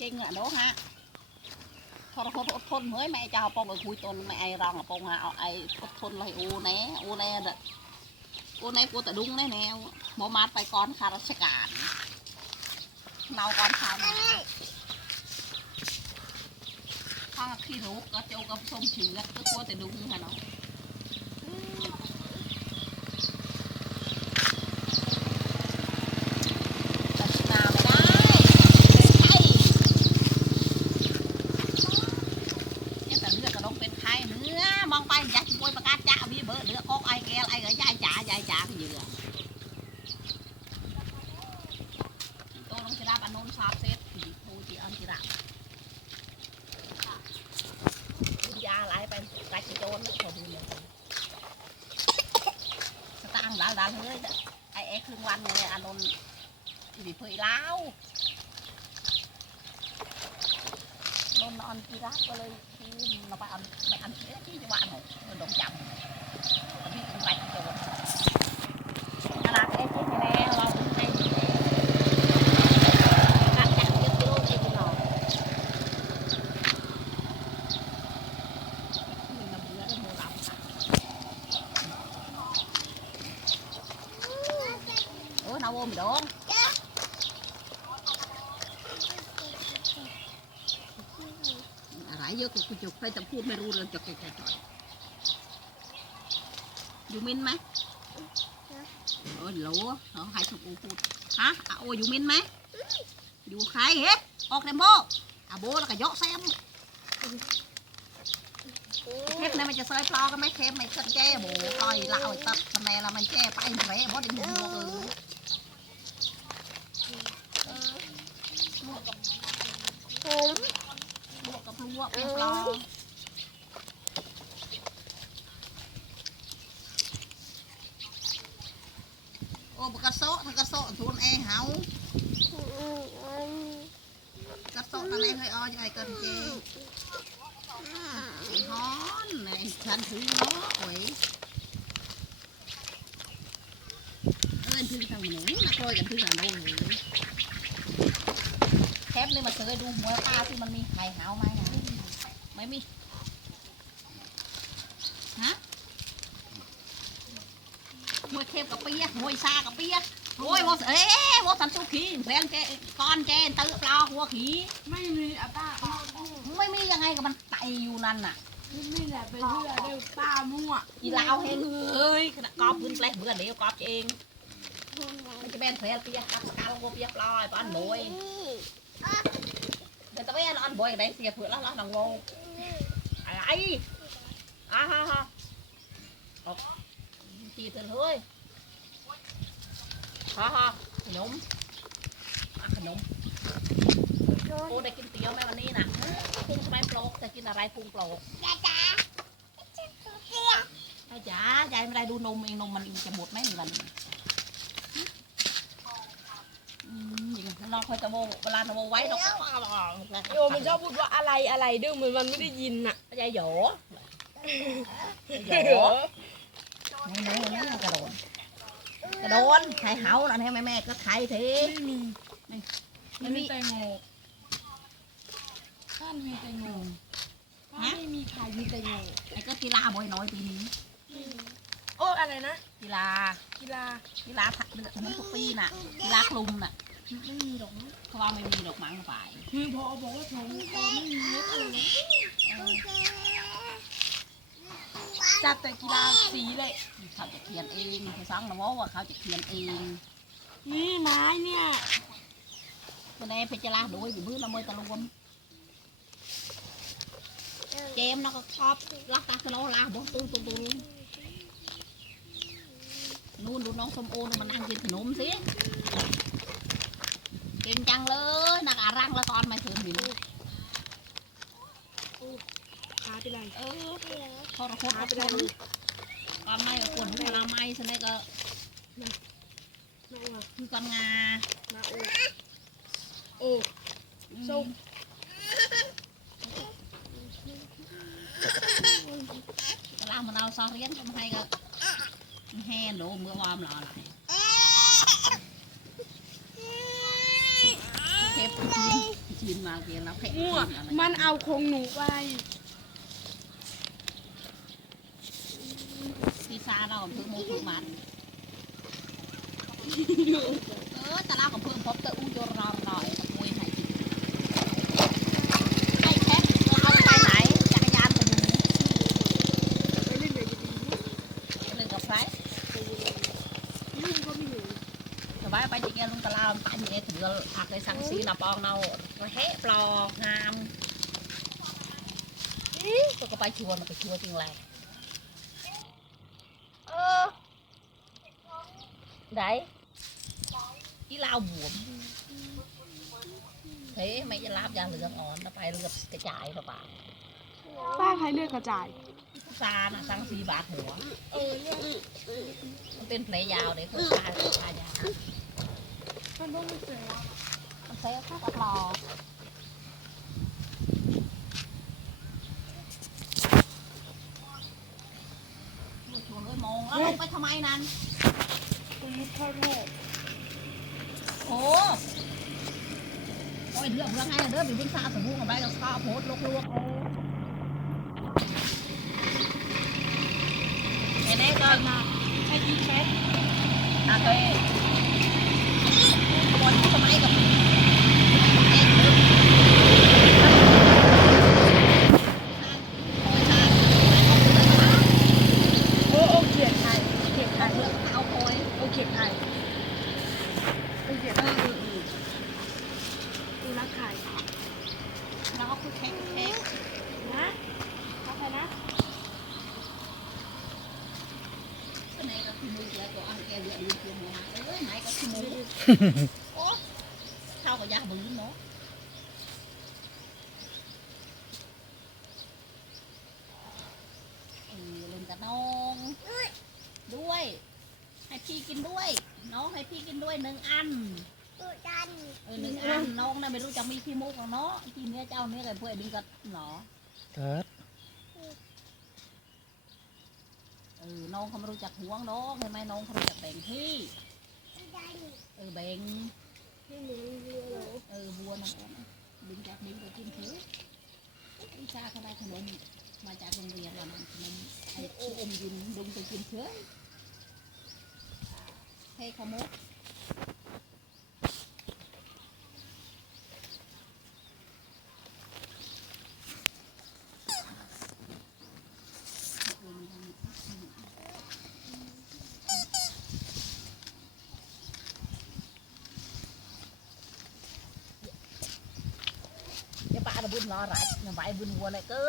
จริงอะโน้ฮะทรหดอดทนเฮ้ยแม่จะเอาปองไปคุยตนแม่ไอ้รองปองเอาไอ้อดทนเลยอูแน่อูแน่เด็อูแน่กูแต่ดุ้งแน่แนวโมมาดไปก่อนข้าราชการเนาก่อนข้าวข้าขี้รู้ก็เจ้ากับส้มเชื้อก็กลัวแต่ดุ้งฮะเนาะตัดนาไม่ได้ใช่เนี่ยแต่เลือดก็ต้องเป็นไข้เนื้อมองไปอยากจะป่วยประกาศจ้าวีเบอร์เลือดกอกไอแกลไอเอ๋ยยายจ๋ายายจ๋าก็เหยื่อโตลงจะรับอันนนซาเซตที่พูดที่อันที่รับกินยาอะไรไปกัดจะโดนไม่พอดูเลยสตางค์หลายๆเลยไอเอ็กครึ่งวันเลยอานนท์บีเผยเล้าวโดนนอนกีรักก็เลยทีมเราไปอันไปอันเสียที่จังหวัดหนูโดนจับพี่กินไปจะโดนขนาดเอ็กที่ไม่แล้วเราถึงให้ดีเลยกัดจับเยอะกิโลเองหรอ mình làm bữa là mùa lắm มดองอะไรเยอะกว่ากูจุกไปแต่พูดไม่รู้เรื่องจะแก่ๆจอยอยู่มินไหมโอ้โหลเอาใครชมกูพูดฮะโอ้อยู่มินไหมอยู่ใครเฮ้ออกเดมโบอาโบแล้วก็ยอกแซมเทปนี่นมันจะซอยปลอก็ไม่เค็มไม่เกินแก้โบต่อยเล่าตัดคะแนนเรามันแก้ไปเร่บอสดิ้งโบเอออลวกกับล วกกับลวกปลอโอ้บกระโซะถ้ากระโซะทุนเอเฮากระโซะตอนนี้เคยอ้อยไอ้กันเจ chị hón này thành thứ nó quỷ lên thứ thằng nữa là coi กัน thứ thằng đâu rồi แคปเลยมาเจอดูหัวปลาที่มันมีไข่หาวไหมฮะ ไม่มีฮะมวยเทปกับเปียกมวยซากับเปียกโอ้ยว่าเอ๊ะว่าสันตุขี้แฟนเจก้อนเจนตื้อปลาหัวขี้ไม่มีอะป้าไม่มียังไงกับมันไตอยู่นั่นน่ะไม่แหละไปเชื่อเดี๋ยวป้ามั่วอีลาวเฮงเอ้ยขนาดกอบพื้นแปลกเบื่อเดียวกอบเองมันจะเป็นเพลเปียกับสกาวโกเปียปลอยป้อนบอยเดี๋ยวตะเวนอันบอยกันได้เสียเผื่อแล้วแล้วนังโง อะไรอ่าฮะฮะออกตีเตือนเฮ้ยฮ่าฮ่าขนมอะขนมโอ้ได้กินเตี๋ยวไหมวันนี้น่ะพุงทำไมโปรกจะกินอะไรพุงโปรกไอ้จ๋ายายไม่ได้ดูนมเองนมมันจะหมดไหมนี่มันอืมอนั้นเราคอยตะโมเวลาตะโมไว้เราโยมมันชอบพูดว่าอะไรอะไรดื้อเหมือนมันไม่ได้ยินอะ ยายโหยโหนี่นี่นี่มันกระโดดกระโดดไข่เห่านั่นให้แม่แม่ก็ไข่ทีไม่มีไม่ไม่มีแตงโมท่านมีแตงโมท่านไม่มีใครมีแตงโมไอ้ก็กีฬาบ่อยน้อยปีนี้โอ้อะไรนะกีฬากีฬากีฬามันทุกปีน่ะกีฬาคลุมน่ะไม่มีหรอกนะเขาว่าไม่มีดอกมังฝ่ายคือพอบอกว่าของพอไม่มีเม็ดอะไรนะ จัดแต่กีฬาสีเลยเขาจะเขียนเองเขาสั่งนะว่าเขาจะเขียนเอง นี่ไม้เนี่ยวันนี้ไปจะลาดูอยู่มือละเมอตะลวมเจมส์ nó có chóp lắc ta cái lỗ la bố tung tung tung นู่นดูน้องสมโอนมันนั่งกินขนมสิเก่งจังเลยนักอารังละตอนไม่ถึงหิน ขาเป็นไรเออทรโคตเอาไปเลยก็ไม่ก็ควรเวลาไม่ฉะนั้นก็คือกันงามาโอ้โอส้มก็ลามันเอาซอเรียนก็มาให้ก็แห่โดมือวอมหล่อหลเทปชินมาเกียนแล้วเผ็ดมั่วมันเอาคงหนูไป พิซซ่าเราเพิ่มมูเพิ่มมันเออแต่เราก็เพิ่มพบแต่อู้ยรอรอยมวยไทยไอ้แท็กเราไปไหนจักรยานของมึงไปเล่นเลยดีหนึ่งกับไฟลูกก็ไม่อยู่สบายไปจีเกียลุงตะลาวปันเอถืออักเลยสังสีนาปองเราเฮะปลอกงามตัวก็ไปชวนมันไปชวนจริงแหละเออ ไหนที่ลาวบวมเฮ้ยไม่จะลาบยาเหลืองอ่อนแล้วไปเรือบกระจายหรือเปล่าป้าใครเลือกกระจายซาน่ะสังสีบาทหัวเออเลือกมันเป็นแผลยาวเลยคือชาชายาวมันต้องไม่เจอมันใช้ข้าวกระปลอกลูกชวนเลยมองแล้วลงไปทำไมนั้น พุทธรูปโอ้โอ้ยเรื่องเรื่องไงเด้อเป็นวิ่งซาสมมุติกับใบกับข้าวโพดลวกลวกเห็นไหมก็มาใช้ยีเช็ดอะเคยขบวนสมัยกับเโอ้โอเขียนไทยเขียนไทย อาโอย โอเขียนไทยโอเขียน เอ ไทย อ ดูรักไทย แล้วก็คือแข็งแข็ง นะเข้าไปนะ ก็ไหนก็คือมือแล้วก็อันแกเหลืออยู่เพียงหัวเอ้ยไหนก็คือมือโอ้เท่ากับยาบืนเนาะเออเล่นกับน้องด้วย ให้พี่กินด้วย น้องให้พี่กินด้วยหนึ่งอันตัวจันเออหนึ่งอันน้องน่ะไม่รู้จะมีขี้มุกหรอกเนาะทีเนี้ยเจ้าเนี้ยเลยเพื่อดึงกับหนอเกิด เออน้องเขาไม่รู้จักห่วงน้องเห็นไหมน้องเขารู้จักแบ่งที่เออแบ่งนี่หนูเรืออเออบัวนะบัวนะดึงจากดึงไปกินเถอะวิชาเขาได้ขนมมาจากโรงเรียนแล้วมันขนมไอ้โอมยินดึงไปกินเถอะให้ขโมย cái bà nó bún nó rải nó vải bún mua này cứ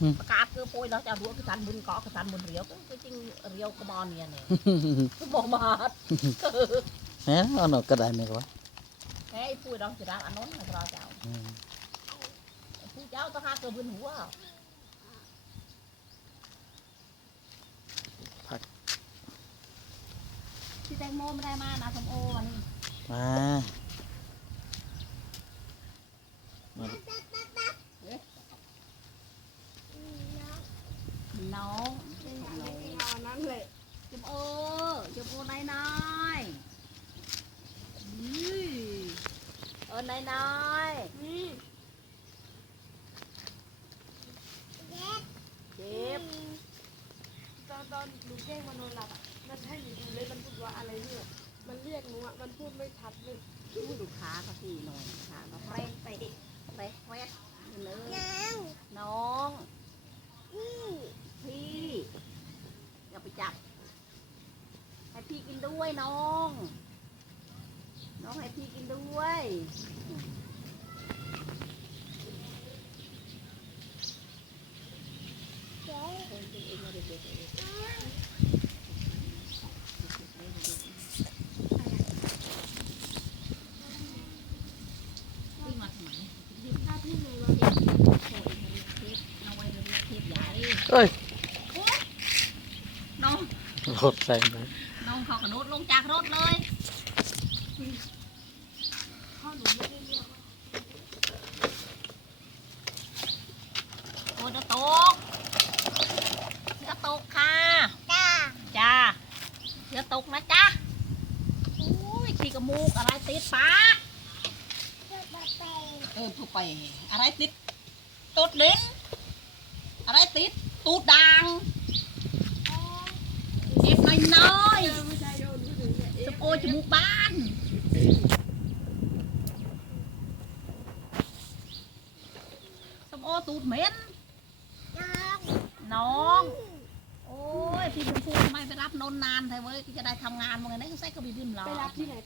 Ừ. cáp cứ phôi nó cho đũa cái sắn bún có cái sắn bún riêu cái cái chinh riêu cái bon này này cái bò mệt แหมเอาหนกกระดานนี่ก็ว่า cái phôi đó chỉ đang ăn nón là rồi cháu อืม phôi cháu tao ha cơ bún húa Phật. ที่แตงโมไม่ได้มานะสมโอวันนี้มามา น้องเอานั้นเลยจุ๊บโอจุ๊บโอน้อยน้อยอุ้ยเออน้อยน้อยเจ็บตอนตอนหนูแกล้งมันนอนหลับอะมันให้หนูดูเลยมันพูดว่าอะไรเนี่ยมันเรียกหนูอะมันพูดไม่ชัดเลยลูกค้าก็พี่หน่อยขาก็แปไปดิแปรแปรเลยน้อง พี่อย่าไปจับให้พี่กินด้วยน้อง น้องให้พี่กินด้วยพี่มาทำไมถ้าพี่ไหนวะเอาไว้เรียกเทปใหญ่ เอ้ย น้อง รถแรงไปน้องเขากระโดดลงจากรถเลยพ่อหนูไม่ได้เรียกว่าโอ้จะตกจะตกค่ะ จ้า จ้าจะตกนะจ้าอุ้ยขี้กระมูกอะไรติดปากเออพูดไป อะไรติดตูดลิ้นอะไรติดตูดด่างเจ็บน้อย เออไม่ใช่โยนพูดถึงเนี่ย ๆ เอ๊ะ สะโพก จมูกบานสะโพกตูดเหม็นน้อง โอ้ย พี่บุญพูทำไมไปรับนนนานเธอเว้ยจะได้ทำงานมั้งไงนะใส่ก็บีบินหรอไปรับที่ไหน